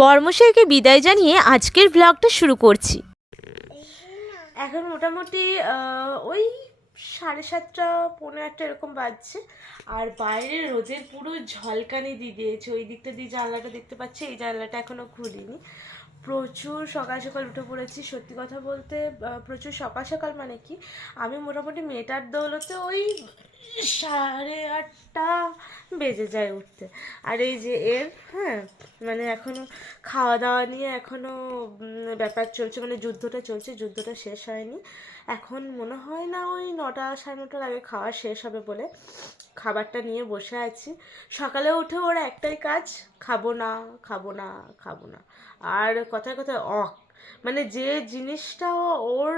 বর্মশাইকে বিদায় জানিয়ে আজকের ব্লগটা শুরু করছি। এখন মোটামুটি ওই সাড়ে সাতটা পনেরো একটা এরকম বাজছে। আর বাইরে রোদের পুরো ঝলকানি দিয়ে দিয়েছে। ওই দিকটা দিয়ে জানলাটা দেখতে পাচ্ছি, এই জানলাটা এখনও খুলিনি। প্রচুর সকাল সকাল উঠে পড়েছি, সত্যি কথা বলতে প্রচুর সকাল সকাল মানে কি, আমি মোটামুটি মেয়েটার দৌলতে ওই সাড়ে আটটা বেজে যায় উঠতে। আর এই যে এর হ্যাঁ মানে এখনও খাওয়া দাওয়া নিয়ে এখনও ব্যাপার চলছে মানে যুদ্ধটা চলছে, যুদ্ধটা শেষ হয়নি। এখন মনে হয় না ওই নটা সাড়ে নটার আগে খাওয়া শেষ হবে বলে খাবারটা নিয়ে বসে আছি। সকালে উঠে ওর একটাই কাজ, খাব না খাব না খাব না। আর কথায় কথায় অক মানে যে জিনিসটা ওর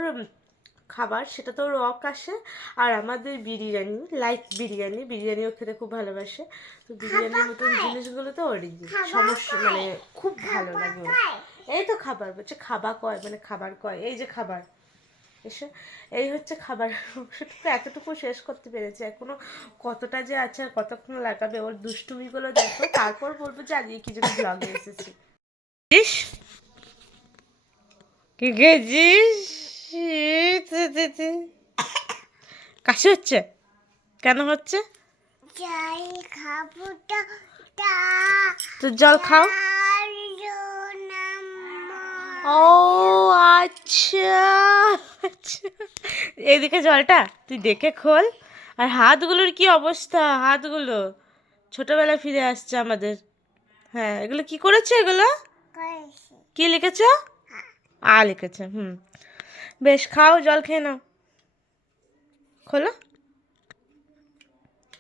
খাবার সেটা তো রক আসে। আর আমাদের বিরিয়ানি লাইক বিরিয়ানি বিরিয়ানিও খেতে খুব ভালোবাসে। তো বিরিয়ানির মতন জিনিসগুলো তো ওরই সমস্যা মানে খুব ভালো লাগে ওর। এই তো খাবার বলছে খাবার কয় মানে খাবার কয় এই যে খাবার। এসে এই হচ্ছে খাবার। অংশটুকু এতটুকু শেষ করতে পেরেছে। এখনও কতটা যে আছে আর কতক্ষণ লাগাবে ওর দুষ্টুমিগুলো দেখো। তারপর বলব যে আজকে কি জন্য ব্লগে এসেছি। ইস কি খেয়েছিস কাশি হচ্ছে? কেন হচ্ছে? খাব তা জল খাও। ও আচ্ছা আচ্ছা। এদিকে জলটা তুই দেখে খোল। আর হাতগুলোর কি অবস্থা? হাতগুলো। ছোটবেলায় ফিরে আসছে আমাদের। হ্যাঁ এগুলো কি করেছে এগুলো? কি লিখেছ? আ লিখেছে হুম। বেশ, খাও, জল খেয়ে নাও। খোলো।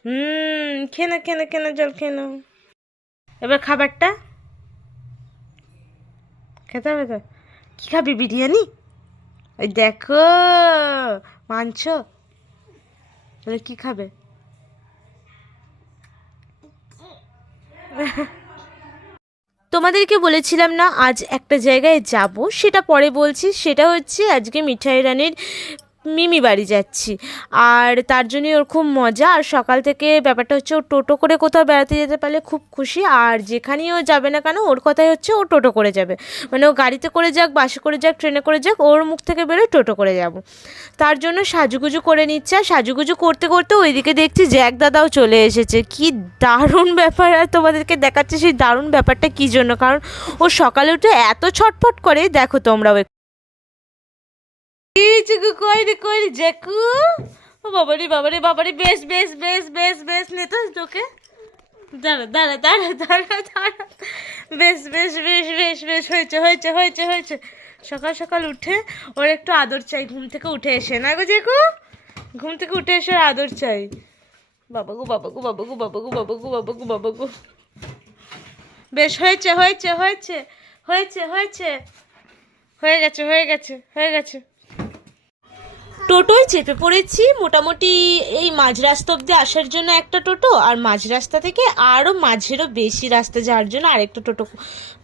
হুম, খেয়ে না খেয়ে না খেয়ে না জল খেয়ে নাও। এবার খাবারটা খেতে হবে তো? কী খাবি, বিরিয়ানি? ওই দেখো, মাংস। তাহলে কী খাবে? তোমাদেরকে বলেছিলাম না, আজ একটা জায়গায় যাব, সেটা পরে বলছি। সেটা হচ্ছে আজকে মিঠাই রানীর মিমি বাড়ি যাচ্ছি। আর তার জন্যই ওর খুব মজা। আর সকাল থেকে ব্যাপারটা হচ্ছে ও টোটো করে কোথাও বেড়াতে যেতে পারলে খুব খুশি। আর যেখানেই ও যাবে না কেন, ওর কথাই হচ্ছে ও টোটো করে যাবে। মানে ও গাড়িতে করে যাক, বাসে করে যাক, ট্রেনে করে যাক, ওর মুখ থেকে বেরোয় টোটো করে যাব। তার জন্য সাজুগুজু করে নিচ্ছে। আর সাজুগুজু করতে করতে ওইদিকে দেখছি জ্যাক দাদাও চলে এসেছে। কি দারুণ ব্যাপার। আর তোমাদেরকে দেখাচ্ছে সেই দারুণ ব্যাপারটা কী জন্য? কারণ ও সকালে উঠে এত ছটফট করে। দেখো তোমরাও। এই চিকু কই রে কই রে জ্যাকু ও বাবারে বাবারে বাবারে, বেশ বেশ বেশ বেশ বেশ, নে তোকে। দাঁড়া দাঁড়া দাঁড়া দাঁড়া দাঁড়া। বেশ বেশ বেশ বেশ বেশ, হয়েছে হয়েছে হয়েছে হয়েছে। সকাল সকাল উঠে ওর একটু আদর চাই, ঘুম থেকে উঠে এসে। না গো জেকু? ঘুম থেকে উঠে এসে আদর চাই। বাবা গো বাবা গো বাবা গো বাবা গো বাবা গো বাবা গো বাবা গো। বেশ, হয়েছে হয়েছে হয়েছে হয়েছে হয়েছে। হয়ে গেছে হয়ে গেছে হয়ে গেছে। টোটোয় চেপে পড়েছি। মোটামুটি এই মাঝ রাস্তা অব্দি আসার জন্য একটা টোটো, আর মাঝ রাস্তা থেকে আরও মাঝেরও বেশি রাস্তা যাওয়ার জন্য আরেকটা টোটো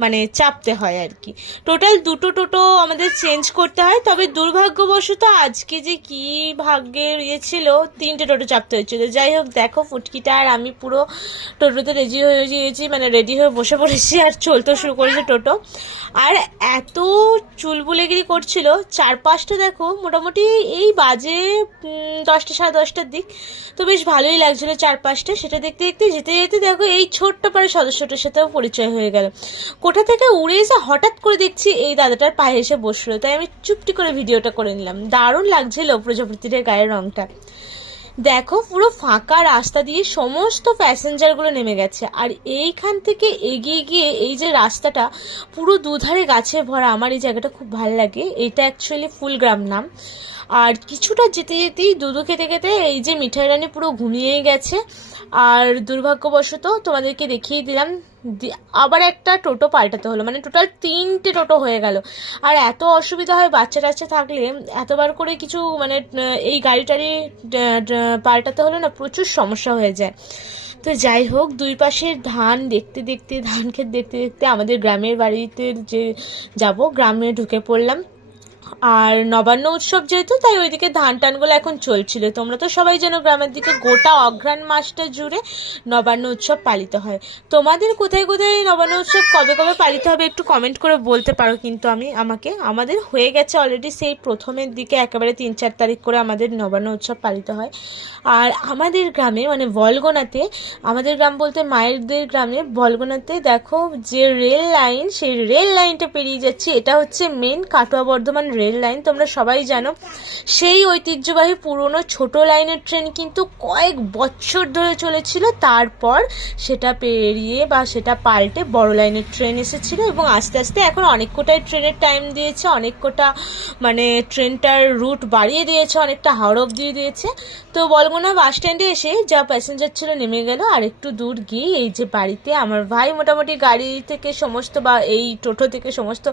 মানে চাপতে হয় আর কি। টোটাল দুটো টোটো আমাদের চেঞ্জ করতে হয়। তবে দুর্ভাগ্যবশত আজকে যে কি ভাগ্যের ইয়ে ছিল, তিনটে টোটো চাপতে হয়েছিল। যাই হোক, দেখো ফুটকিটা আর আমি পুরো টোটোতে রেডি হয়ে গিয়েছি মানে রেডি হয়ে বসে পড়েছি আর চলতে শুরু করেছে টোটো। আর এত চুলবুলেগিরি করছিল, চারপাশটা দেখো মোটামুটি এই বাজে দশটা, সাড়ে দশটার দিক। তো বেশ ভালোই লাগছিল চার পাঁচটা সেটা দেখতে দেখতে, যেতে যেতে দেখো এই ছোট্ট পাড়ে সদস্যটার সাথেও পরিচয় হয়ে গেল। কোথা থেকে উড়ে এসে হঠাৎ করে দেখছি এই দাদাটার পায়ে এসে বসল। তাই আমি চুপটি করে ভিডিওটা করে নিলাম। দারুণ লাগছিল প্রজাপতির গায়ের রংটা। দেখো, পুরো ফাঁকা রাস্তা দিয়ে সমস্ত প্যাসেঞ্জারগুলো নেমে গেছে। আর এইখান থেকে এগিয়ে গিয়ে এই যে রাস্তাটা, পুরো দুধারে গাছে ভরা। আমার এই জায়গাটা খুব ভালো লাগে। এটা অ্যাকচুয়ালি ফুলগ্রাম নাম। আর কিছুটা যেতে যেতেই দুধু খেতে খেতে এই যে মিঠাই রানী পুরো ঘুমিয়ে গেছে। আর দুর্ভাগ্যবশত তোমাদেরকে দেখিয়ে দিলাম আবার একটা টোটো পাল্টাতে হলো। মানে টোটাল তিনটে টোটো হয়ে গেল। আর এত অসুবিধা হয় বাচ্চা টাচ্চা থাকলে, এতবার করে কিছু মানে এই গাড়ি টাড়ি পাল্টাতে হলে না প্রচুর সমস্যা হয়ে যায়। তো যাই হোক, দুই পাশের ধান দেখতে দেখতে, ধান ক্ষেত দেখতে দেখতে আমাদের গ্রামের বাড়িতে যে যাব, গ্রামে ঢুকে পড়লাম। আর নবান্ন উৎসব যেহেতু, তাই ওইদিকে ধান টানগুলো এখন চলছিল। তোমরা তো সবাই যেন গ্রামের দিকে গোটা অঘ্রাণ মাসটা জুড়ে নবান্ন উৎসব পালিত হয়। তোমাদের কোথায় কোথায় এই নবান্ন উৎসব কবে কবে পালিত হবে একটু কমেন্ট করে বলতে পারো, কিন্তু আমি, আমাকে, আমাদের হয়ে গেছে অলরেডি সেই প্রথমের দিকে একেবারে তিন চার তারিখ করে আমাদের নবান্ন উৎসব পালিত হয়। আর আমাদের গ্রামে মানে বলগোনাতে, আমাদের গ্রাম বলতে মায়েরদের গ্রামে বলগোনাতে দেখো যে রেল লাইন, সেই রেল লাইনটা পেরিয়ে যাচ্ছে। এটা হচ্ছে main Katwa Bardhaman rail line, তোমরা সবাই জানো, সেই ঐতিহ্যবাহী পুরনো ছোট লাইনের ট্রেন কিন্তু কয়েক বছর ধরে চলেছিল। তারপর সেটা পেরিয়ে বা সেটা পাল্টে বড় লাইনের ট্রেন এসেছিল এবং আস্তে আস্তে এখন অনেক কোটাই ট্রেনের টাইম দিয়েছে, অনেক কোটা মানে ট্রেনটার রুট বাড়িয়ে দিয়েছে, অনেকটা হাওড় দিয়ে দিয়েছে। তো বলগোনা বাস স্ট্যান্ডে এসে যা প্যাসেঞ্জার ছিল নেমে গেল। আর একটু দূর গিয়ে এই যে বাড়িতে আমার ভাই মোটামুটি গাড়ি থেকে সমস্ত বা এই টোটো থেকে সমস্ত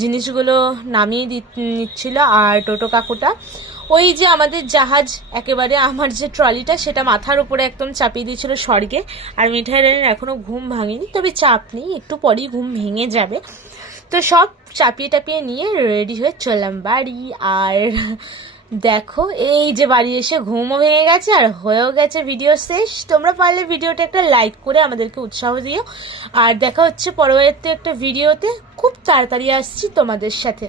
জিনিসগুলো নামিয়ে দি নিচ্ছিল আর টোটো কাকুটা। ওই যে আমাদের জাহাজ, একেবারে আমার যে ট্রলিটা, সেটা মাথার উপরে একদম চাপিয়ে দিয়েছিল স্বর্গে। আর মিঠাই রানীর এখনও ঘুম ভাঙেনি, তবে চাপ নেই, একটু পরেই ঘুম ভেঙে যাবে। তো সব চাপিয়ে টাপিয়ে নিয়ে রেডি হয়ে চললাম বাড়ি। আর দেখো, এই যে বাড়ি এসে ঘুমও ভেঙে গেছে আর হয়েও গেছে ভিডিও শেষ। তোমরা পারলে ভিডিওটা একটা লাইক করে আমাদেরকে উৎসাহ দিও। আর দেখা হচ্ছে পরবর্তী একটা ভিডিওতে। খুব তাড়াতাড়ি আসছি তোমাদের সাথে।